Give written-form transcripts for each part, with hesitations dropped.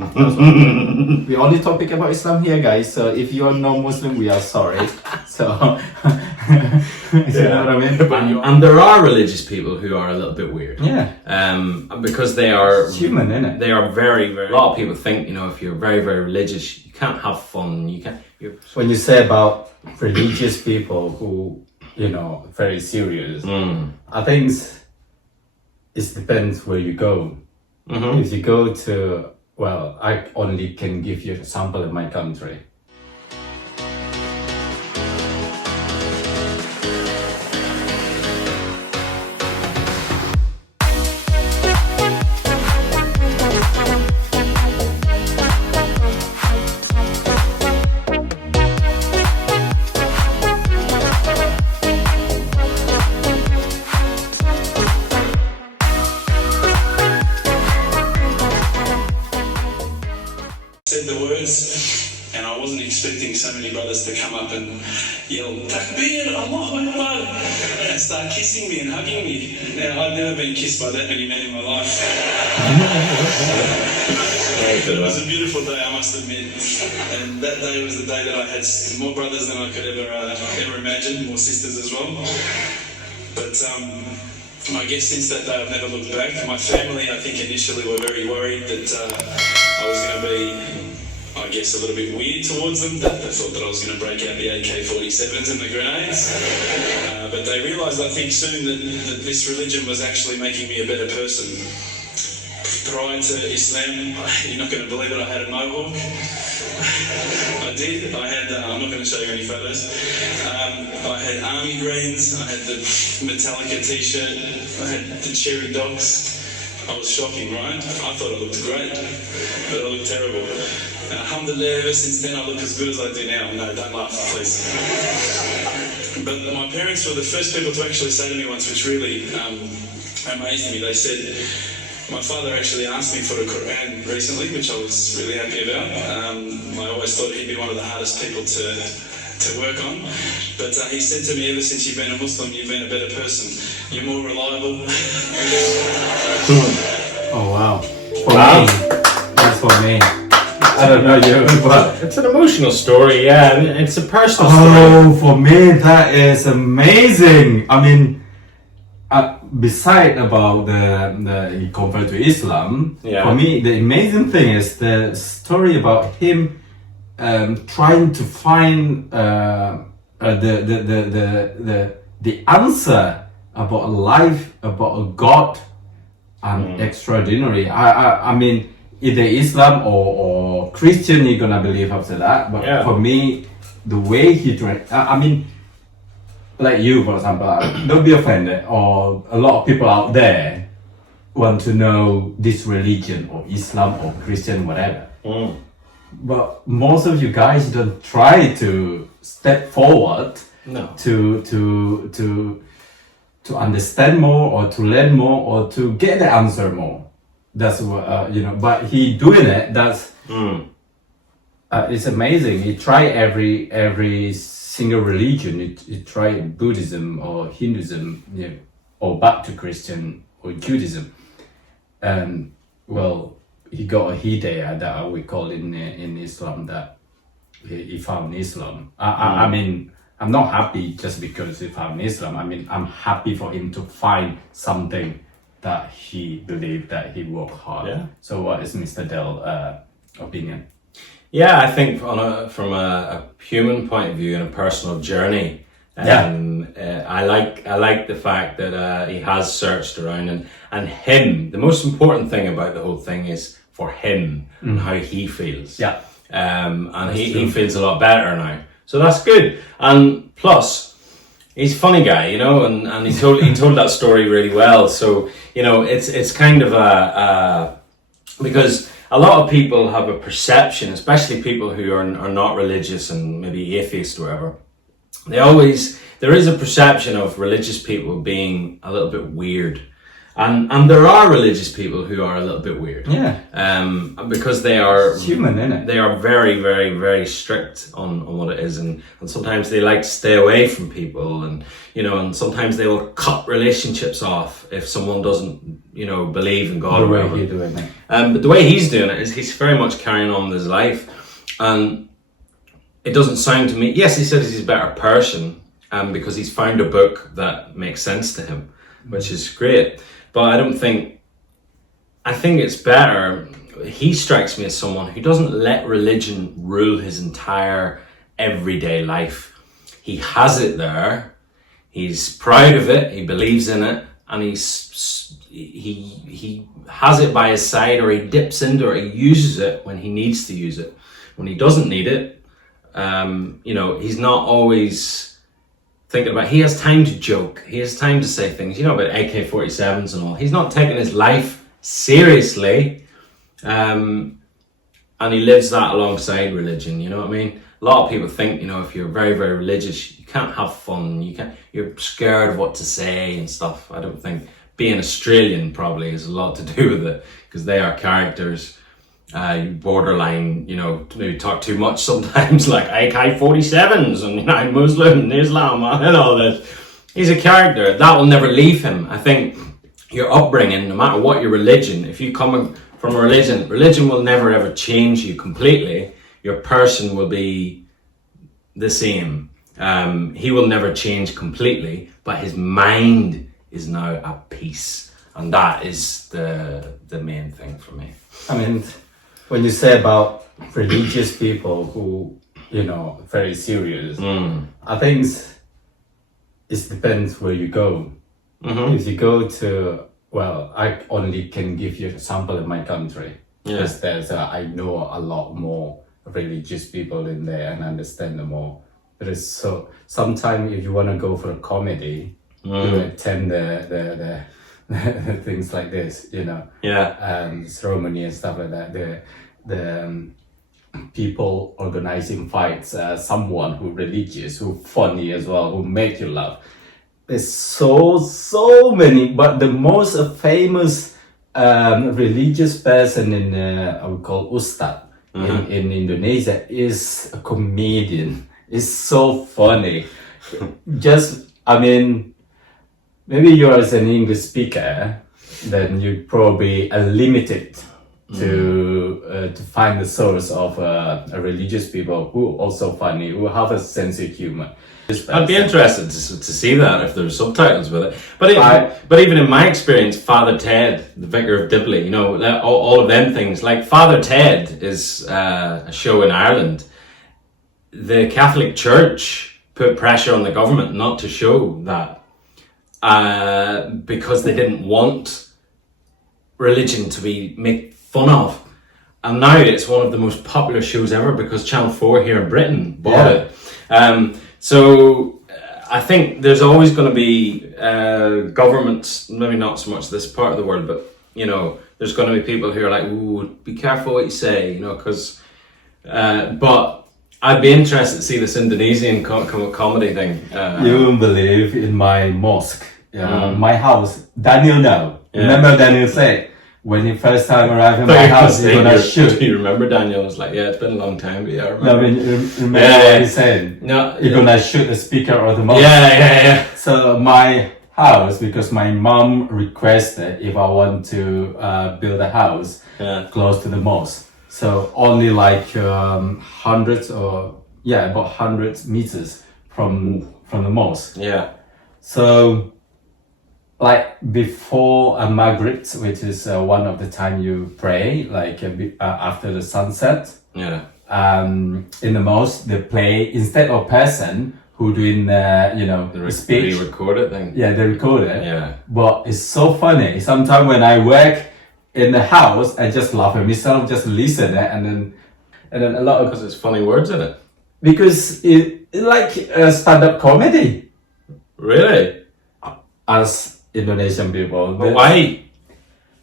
We only topic about Islam here, guys. So if you are non-Muslim, we are sorry. So you know what I mean? And there are religious people who are a little bit weird. Yeah. Because they are It's human, isn't it? They are very, very. A lot of people think, you know, if you're very, very religious, you can't have fun. You can't. When you say about religious people who, you know, very serious, I think it depends where you go. If you go to, well, I only can give you an example in my country. Said the words, and I wasn't expecting so many brothers to come up and yell, Takbir, Allahu Akbar, and start kissing me and hugging me. Now, I've never been kissed by that many men in my life. It was a beautiful day, I must admit. And that day was the day that I had more brothers than I could ever imagine, more sisters as well. But I guess since that day I've never looked back. My family, I think initially were very worried that I was going to be, I guess, a little bit weird towards them. They thought that I was going to break out the AK-47s and the grenades. But they realised, I think, soon that this religion was actually making me a better person. Prior to Islam, you're not going to believe it, I had a mohawk. I did. I had, I'm not going to show you any photos. I had army greens, I had the Metallica t-shirt, I had the cherry dogs. I was shocking, right? I thought I looked great, but I looked terrible. Alhamdulillah, ever since then I look as good as I do now. No, don't laugh, please. But my parents were the first people to actually say to me once, which really amazed me. They said, my father actually asked me for a Quran recently, which I was really happy about. I always thought he'd be one of the hardest people to work on. But he said to me, ever since you've been a Muslim, you've been a better person. You're more reliable. Oh, wow. For me, that's for me. I don't know you, but... It's an emotional story, yeah. It's a personal story. Oh, for me, that is amazing. I mean, beside about the he converted to Islam, for me, the amazing thing is the story about him trying to find the answer about life, about a God, extraordinary. I mean, either Islam or Christian, you're gonna believe after that. But for me, the way he tried, I mean, like you, for example, don't be offended, or a lot of people out there want to know this religion or Islam or Christian, whatever. But most of you guys don't try to step forward to understand more or to learn more or to get the answer more. That's what you know. But he doing it. That's it's amazing. He tried every single religion. He tried Buddhism or Hinduism, you know, or back to Christian or Judaism. And well, he got a hidayah that we call in Islam, that he found Islam. I mean, I'm not happy just because he found Islam. I mean, I'm happy for him to find something that he believed, that he worked hard. Yeah. So what is Mr. Dell's opinion? Yeah, I think from a human point of view and a personal journey, I like the fact that he has searched around and him. The most important thing about the whole thing is for him and how he feels. Yeah. And he feels a lot better now. So that's good. And plus, he's a funny guy, you know, and he told that story really well. So, you know, it's kind of because a lot of people have a perception, especially people who are not religious and maybe atheist or whatever. There is a perception of religious people being a little bit weird. And there are religious people who are a little bit weird. Yeah. Because they are It's human, isn't it? They are very, very, very strict on what it is, and sometimes they like to stay away from people, and and sometimes they will cut relationships off if someone doesn't, believe in God. The or way whatever. you're doing it. But the way he's doing it is he's very much carrying on with his life, and it doesn't sound to me. Yes, he says he's a better person, because he's found a book that makes sense to him, which is great. But I think it's better. He strikes me as someone who doesn't let religion rule his entire everyday life. He has it there. He's proud of it. He believes in it, and he has it by his side, or he dips into it. He uses it when he needs to use it. When he doesn't need it, he's not always thinking about. He has time to joke. He has time to say things, about AK-47s and all. He's not taking his life seriously, and he lives that alongside religion. You know what I mean? A lot of people think, if you're very, very religious, you can't have fun. You're scared of what to say and stuff. I don't think being Australian probably has a lot to do with it, because they are characters. Borderline, maybe talk too much sometimes, like AK-47s and I'm Muslim and Islam and all this. He's a character that will never leave him. I think your upbringing, no matter what your religion, if you come from a religion will never ever change you completely. Your person will be the same. He will never change completely, but his mind is now at peace, and that is the main thing for me. I mean, when you say about religious people who, very serious, I think it depends where you go. Mm-hmm. If you go to, I only can give you an example in my country. Because I know a lot more religious people in there and understand them more. Sometimes if you want to go for a comedy, you attend the things like this, ceremony and stuff like that. The people organizing fights, someone who religious, who funny as well, who make you laugh. There's so many, but the most famous religious person in I would call Ustad in Indonesia is a comedian. It's so funny. Maybe you're as an English speaker, then you probably are limited to find the source of a religious people who are also funny, who have a sense of humor. I'd be interested to see that if there's subtitles with it. But even in my experience, Father Ted, the Vicar of Dibley, all of them things. Like Father Ted is a show in Ireland. The Catholic Church put pressure on the government not to show that. Because they didn't want religion to be made fun of, and now it's one of the most popular shows ever because Channel 4 here in Britain bought it. So I think there's always going to be governments, maybe not so much this part of the world, but there's going to be people who are like, "Ooh, be careful what you say," because. But I'd be interested to see this Indonesian comedy thing. You won't believe in my mosque, my house. Daniel now. Remember Daniel said when he first time arrived in my house, he's gonna shoot. Do you remember Daniel was like, it's been a long time, but I remember. No, remember what he said? No, you're gonna shoot the speaker or the mosque. Yeah. So my house, because my mom requested if I want to build a house close to the mosque. So only like hundreds about 100 meters from the mosque. Yeah. So like before Maghrib, which is one of the time you pray, like after the sunset. Yeah. In the mosque, they play instead of person who doing the speech. The recorded thing. Yeah, they record it. Yeah. But it's so funny. Sometimes when I work in the house, I just laugh at myself, just listen and then a lot of because it's funny words in it. Because it's like a stand-up comedy. Really? As Indonesian people. But why?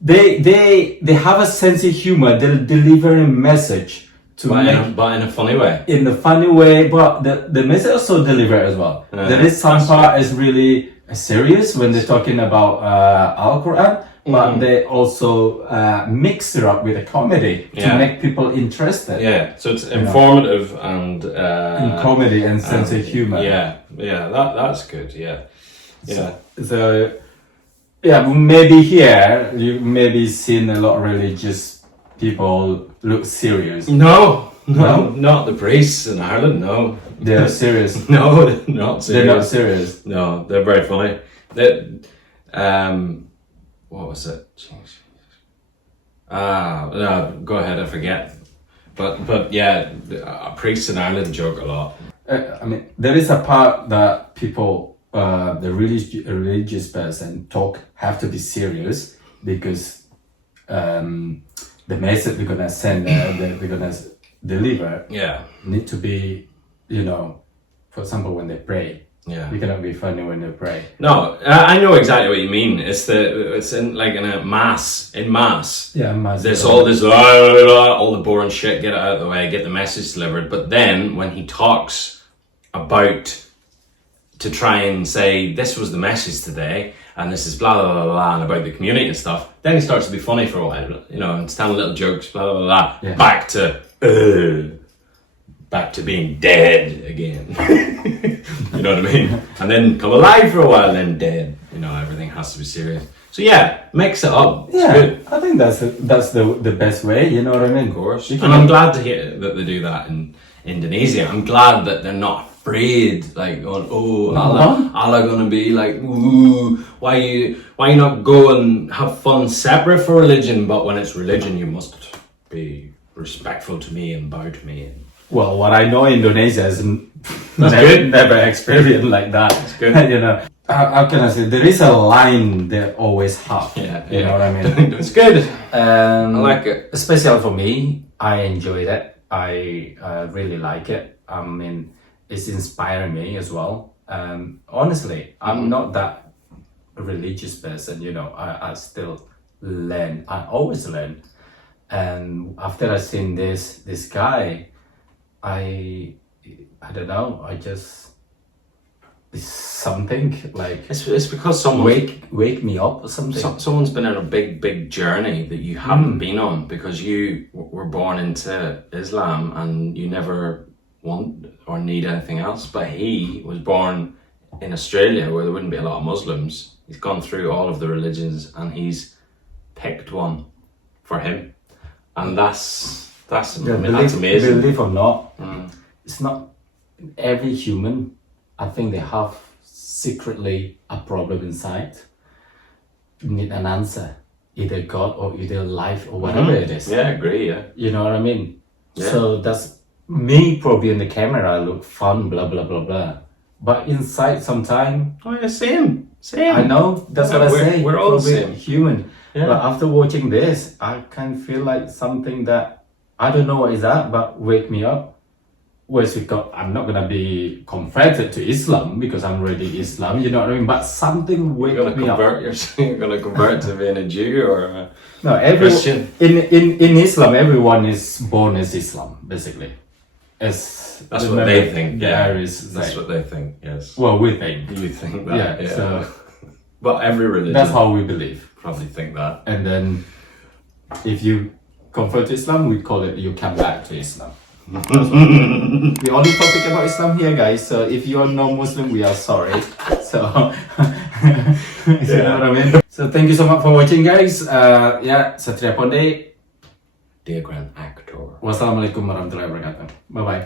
They have a sense of humor. They'll deliver a message but in a funny way. In a funny way, but the message also delivered as well. There is some part is really serious when they're talking about Al-Quran, but they also mix it up with a comedy to make people interested. Yeah, so it's informative and in comedy and sense of humor. Yeah, that's good. Yeah. So maybe here you maybe seen a lot of religious people look serious. No, not the priests in Ireland. No, they're serious. No, they're not serious. They're not serious. No, they're very funny. What was it? No, go ahead. I forget. But yeah, priests in Ireland joke a lot. I mean, there is a part that people, the religious person have to be serious because the message they're gonna send, they're gonna deliver, need to be, for example, when they pray. Yeah, you cannot be funny when they pray. No, I know exactly what you mean. It's in a mass. In mass, mass. There's all this all the boring shit. Get it out of the way. Get the message delivered. But then when he talks about to try and say this was the message today, and this is blah blah blah blah, and about the community and stuff, then he starts to be funny for a while. And telling little jokes, blah blah blah. Yeah. Back to being dead again. You know what I mean? And then come alive for a while, then dead. Everything has to be serious. So mix it up. It's good. I think that's the best way. You know what I mean? Of course. And I'm glad to hear that they do that in Indonesia. I'm glad that they're not afraid, like going, Allah gonna be like, ooh, why you not go and have fun separate for religion, but when it's religion you must be respectful to me and bow to me. Well, what I know, Indonesia is good. Never experienced like that. That's good. How can I say? There is a line they always have. You know what I mean? It's good. I like it. Especially for me, I enjoyed it. I really like it. I mean, it's inspiring me as well. Honestly, I'm not that religious person. I still learn. I always learn. And after I seen this guy, I don't know. It's something like it's because someone wake me up or something. Someone's been on a big journey that you haven't been on because you were born into Islam and you never want or need anything else. But he was born in Australia where there wouldn't be a lot of Muslims. He's gone through all of the religions and he's picked one for him, and that's amazing. Believe or not, it's not every human. I think they have secretly a problem inside. You need an answer, either God or either life or whatever it is. Yeah, I agree. Yeah, you know what I mean. Yeah. So that's me. Probably in the camera, I look fun, blah blah blah blah. But inside, sometimes. Oh yeah, same. I know. That's what I say. We're all the same. Human. Yeah. But after watching this, I can feel like something that I don't know what is that, but wake me up. Whereas I'm not gonna be converted to Islam because I'm already Islam, you know what I mean? But something wake me up. You're gonna convert to being a Jew or a Christian. In Islam, everyone is born as Islam, basically. That's what they think. That's what they think. Yes. Well, we think. You think that? Yeah. So, but every religion. That's how we believe. Probably think that. And then, if you convert to Islam, we call it you come back to Islam. We only topic about Islam here, guys. So if you are non-Muslim, we are sorry. So you know what I mean. So thank you so much for watching, guys. Satria Ponde, dear grand actor. Wassalamualaikum warahmatullahi wabarakatuh. Bye bye.